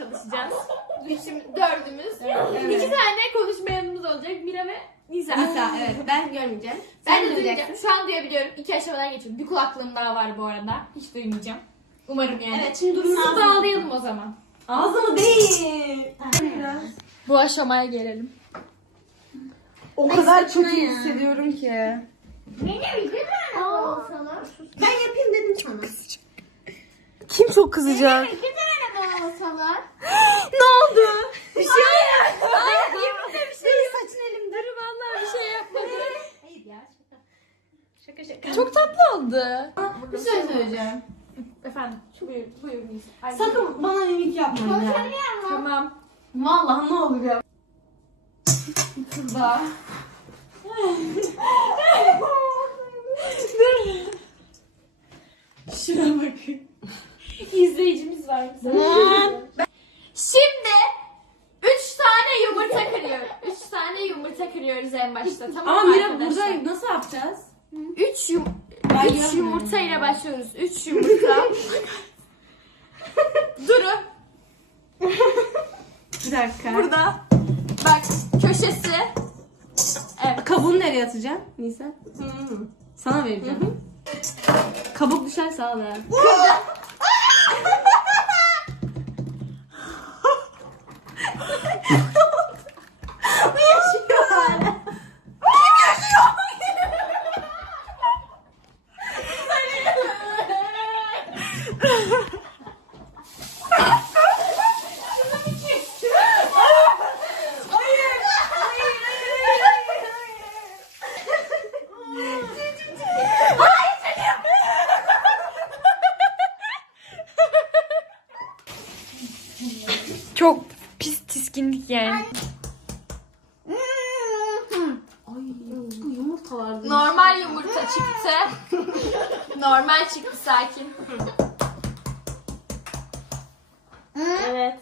çalışacağız. Üçüm, dördümüz. İki tane konuşmayanımız olacak. Mira ve Nisa. Nisa evet ben görmeyeceğim. Ben Sen de duyacaksın. Şu an duyabiliyorum. İki aşamadan geçiyorum. Bir kulaklığım daha var bu arada. Hiç duymayacağım. Umarım yani. Evet şimdi durun Sizi ağzını. bağlayalım o zaman. Ağzımı değil. Bu aşamaya gelelim. O kadar çok iyi hissediyorum ki. Ben yapayım dedim sana. Kim çok kızacak? Bir tane daha olsalar. ne oldu? Bir şey Hayır, yemin de bir şey yok. Saçın elimde. Dur vallahi bir şey yapmadım. Hayır ya şaka. Şaka şaka. Çok tatlı oldu. Bir şey söyleyeceğim. Efendim, buyur, buyur. Ay, Sakın bana mimik yapmayın ya. Tamam. Vallahi ne olur ya. Kızlar. Şuna bakın. İzleyicimiz var. Şimdi üç tane yumurta kırıyoruz. Üç tane yumurta kırıyoruz en başta. Tamam Ama mı Mira arkadaşlar? burada nasıl yapacağız? Üç, yum Ben üç görmüyorum. yumurta ile başlıyoruz. Üç yumurta. Durun. Bir dakika. Burada. Bak köşesi. Evet. Kabuğunu nereye atacağım Nisa? Sana vereceğim. Kabuk düşerse al ya. Çıktı. Normal çıktı sakin. Evet.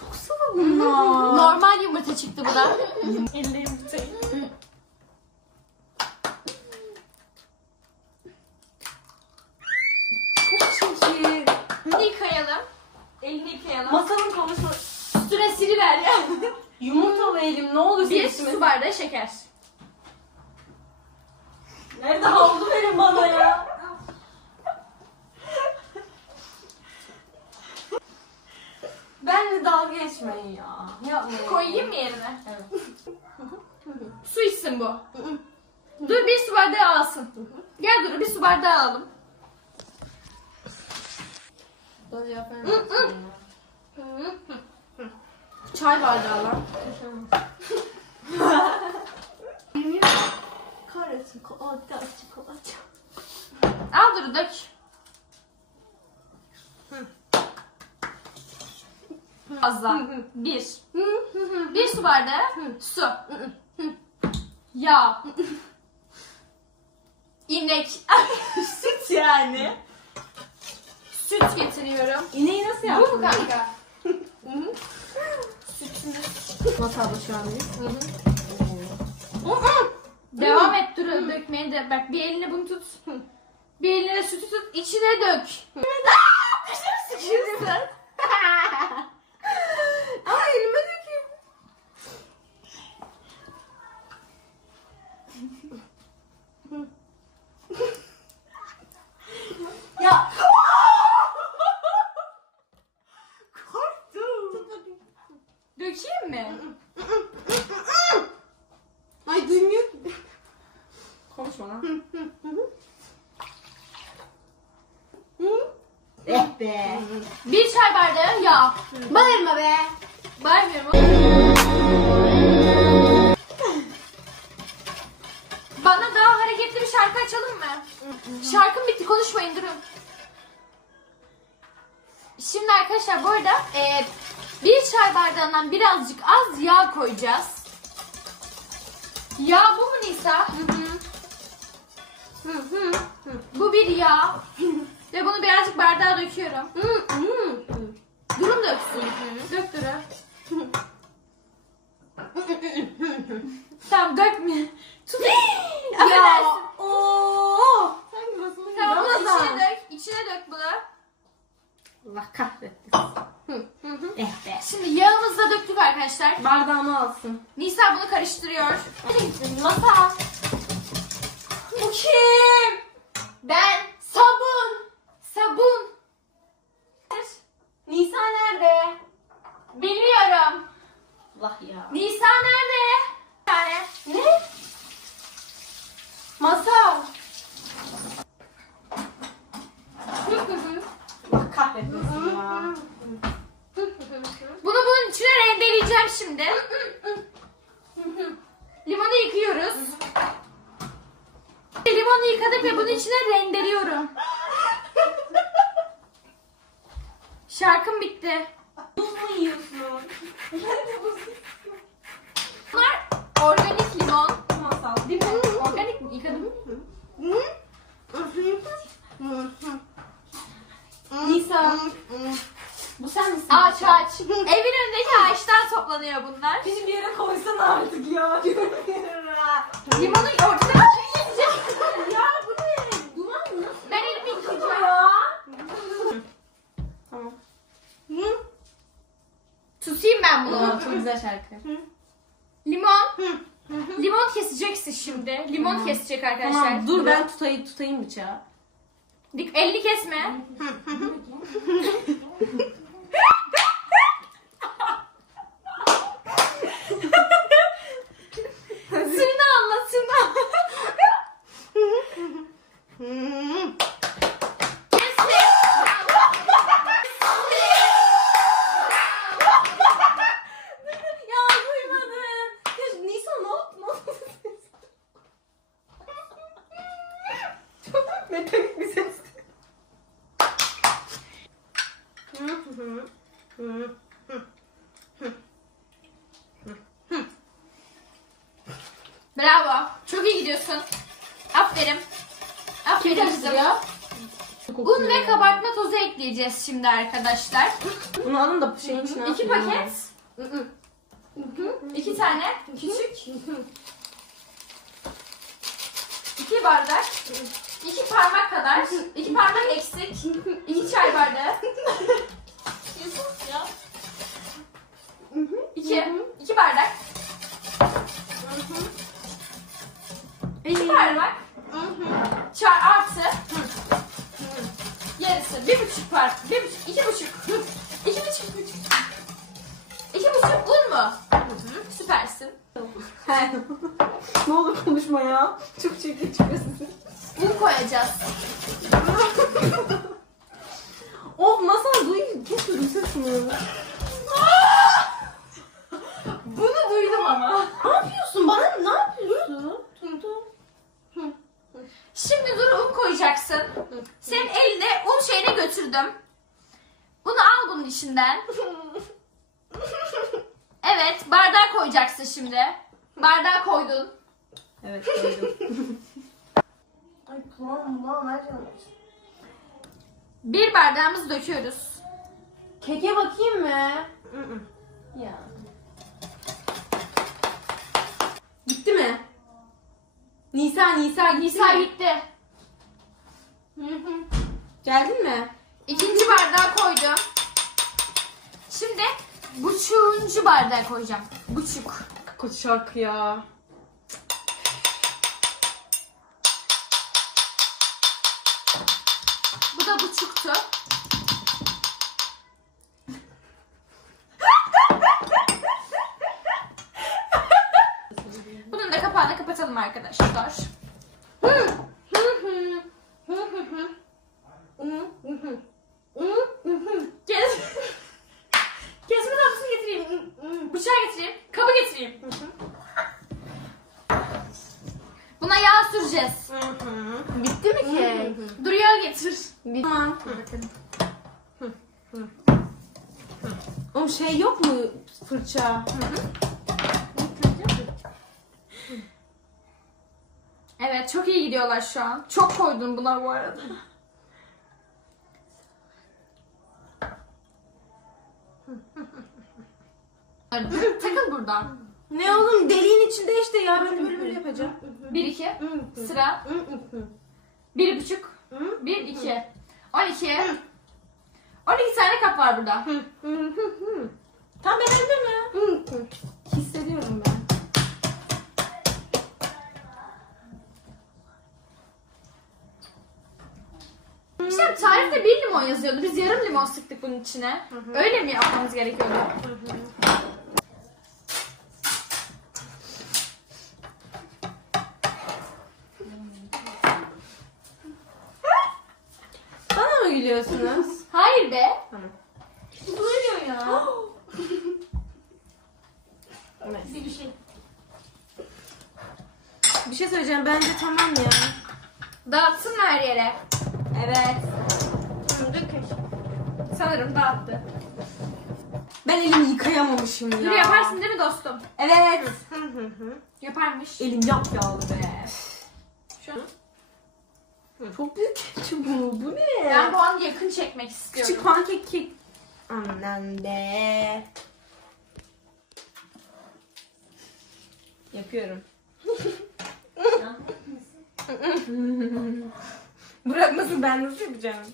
Çok sıvı bunlar. Normal yumurta çıktı bu da. Elle yumurtayı. Çok çirkin. Hadi yıkayalım. Elini yıkayalım. Masanın konuşma. Üstüne siliver ya. Yumurtalı elim ne olur Bardağı şeker. Nerede havlu verin bana ya. Benle dalga geçmeyin ya. Yapmayın. Koyayım mı yerine? Evet. Su içsin bu. Dur bir su bardağı alsın. Gel dur bir su bardağı alalım. Çay bardağı lan. Al dur dök. Fazla. Bir. Bir su bardağı su. Yağ. İnek. Süt yani. Süt getiriyorum. İneği nasıl Bu yaptın? mu kanka? Nasıl abla şu an? Devam et dur dökmeye de. Bak bir eline bunu tut. Bir eline sütü tut. içine dök. Dışarı sıkıyorsun. Ama elime dökeyim. Şarkım bitti konuşmayın durun. Şimdi arkadaşlar bu arada e, bir çay bardağından birazcık az yağ koyacağız. Yağ bu mu Nisa? Hı hı. Hı hı. Bu bir yağ. Ve bunu birazcık bardağa döküyorum. Hı hı. Durum döksün. Dök Durum. tamam dökme. Tut. Affedersin. Allah kahretsin. eh be. Şimdi yağımızı da döktük arkadaşlar. Bardağımı alsın. Nisa bunu karıştırıyor. Masa. Bu kim? Ben. Sabun. Sabun. Nisa nerede? Bilmiyorum. Allah ya. Nisa nerede? Bir tane. Ne? Masa. Allah kahretmesin ya. Bunu bunun içine rendeleyeceğim şimdi. Limonu yıkıyoruz. Limonu yıkadık ve bunun içine rendeliyorum. Şarkım bitti. Buz mu yiyorsun? Bunlar organik limon. Masal. Mi? Organik mi? Yıkadım mı? Nisa. Bu sen misin? Ağaç ağaç. Evin önündeki ağaçtan toplanıyor bunlar. Beni bir yere koysana artık ya. Limonu ortadan ya bu ne? Duman mı? Ben elimi yıkayacağım. Tamam. Tutayım ben bunu. Çok güzel şarkı. Limon. Limon keseceksin şimdi. Limon kesecek arkadaşlar. Tamam dur ben tutayım tutayım bıçağı. Dik elini kesme. Sırrını anlat sırrını. Kesme. ya duymadım. Ya Nisa ne oldu? Çok mekanik bir ses. Bravo. Çok iyi gidiyorsun. Aferin. Aferin kızım. Un ve kabartma tozu ekleyeceğiz şimdi arkadaşlar. Bunu alın da şeyin içine İki atın. paket. İki tane küçük. İki bardak. İki parmak kadar. iki parmak eksik. İki çay bardağı. İki. iki bardak. İki parmak. Çay artı. Yarısı. Bir buçuk par. Bir buçuk. iki buçuk. İki buçuk. buçuk. İki buçuk un mu? Süpersin. ne olur konuşma ya. Çok çirkin çıkıyorsun. Un koyacağız. Of masal duy. Keşke duysa şunu. Bunu duydum ama. Ne yapıyorsun? Bana ne yapıyorsun? Şimdi dur un koyacaksın. Senin eline un şeyine götürdüm. Bunu al bunun içinden. Evet, bardağa koyacaksın şimdi. Bardağa koydun. Evet koydum. Kulağım kulağım her Bir bardağımızı döküyoruz. Keke bakayım mı? ya. Gitti mi? Nisa, Nisa gitti Nisa mi? gitti. Geldin mi? İkinci bardağa koydum. Şimdi buçuğuncu bardağa koyacağım. Buçuk. Şarkı ya. Da buçuktu. Bunun da kapağını kapatalım arkadaşlar. Kes. Bir Tamam. Bakın. Oğlum şey yok mu fırça? Evet çok iyi gidiyorlar şu an. Çok koydun buna bu arada. Takıl buradan. Ne oğlum deliğin içinde işte ya ben böyle böyle yapacağım. 1 2 Sıra. Sıra. 1 1,5 1 2 12 12 tane kap var burada. Tam ben evde mi? Hissediyorum ben. İşte tarifte bir limon yazıyordu. Biz yarım limon sıktık bunun içine. Öyle mi yapmamız gerekiyordu? Gülüyorsunuz? Hayır be. Tamam. Buluyor ya. Evet. Bir şey. Bir şey söyleyeceğim bence tamam ya. Dağıtsın her yere? Evet. Sanırım dağıttı. Ben elimi yıkayamamışım ya. Dur yaparsın değil mi dostum? Evet. Yaparmış. Elim yap yağlı be. Şu an. Çok büyük çubuğu. Bu ne? Ben bu an yakın çekmek istiyorum. Küçük pankek kek. Aman be. Yapıyorum. Bırakmasın ben nasıl yapacağım?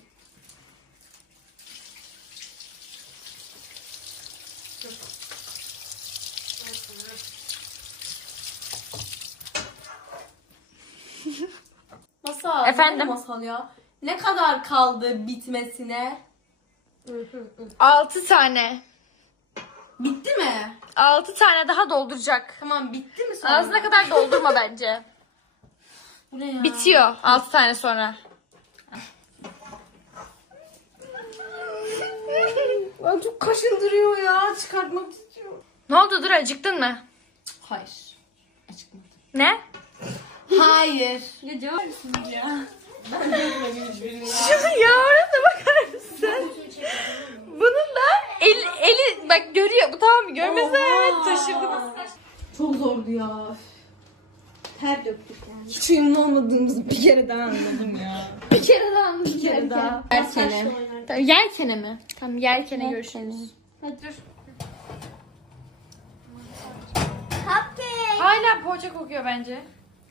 Masal. Efendim? ne Masal ya. Ne kadar kaldı bitmesine? 6 tane. Bitti mi? 6 tane daha dolduracak. Tamam bitti mi sonra? Ağzına kadar doldurma bence. Bu ne ya? Bitiyor 6 tane sonra. Ay çok kaşındırıyor ya. Çıkartmak istiyorum. Ne oldu dur acıktın mı? Hayır. Açıkmadım. Ne? Hayır. Ya cevap mısınız ya? Ben görmedim hiçbirini ya. Orada bakar mısın? Bunun da el, eli bak görüyor bu tamam mı? Görmese evet taşırdı. Çok zordu ya. Ter döktük yani. Hiç uyumlu olmadığımızı bir kere daha anladım ya. Bir kere daha anladım. Bir kere daha. Yelkene. Tamam, yelkene mi? Tamam yelkene görüşürüz. Hadi dur. Cupcake. Hala poğaça kokuyor bence.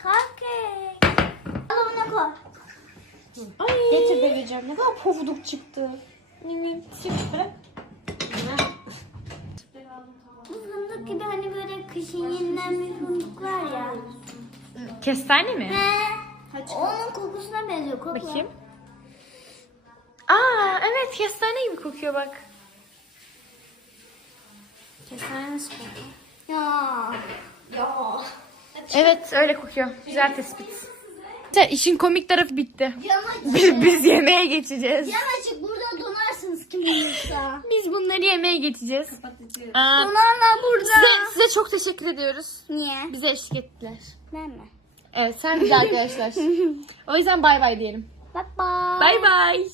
Cupcake. Dolabına koy. Ay. Getir vereceğim. Ne kadar pofuduk çıktı. Bu fındık gibi hani böyle kışın yenilen bir fındık var ya. Kestane mi? He. Onun kokusuna benziyor. Kokla. Bakayım. Aa evet kestane gibi kokuyor bak. Kestane nasıl kokuyor? Ya. Ya. Evet öyle kokuyor. Güzel tespit. İşte işin komik tarafı bitti. Biz, biz yemeğe geçeceğiz. Cam açık. Burada donarsınız kim olursa. Biz bunları yemeğe geçeceğiz. Aa, Donarlar burada. size, size çok teşekkür ediyoruz. Niye? Bize eşlik ettiler. Ben mi? Evet sen bize arkadaşlar. o yüzden bay bay diyelim. Bye bye. Bay bay.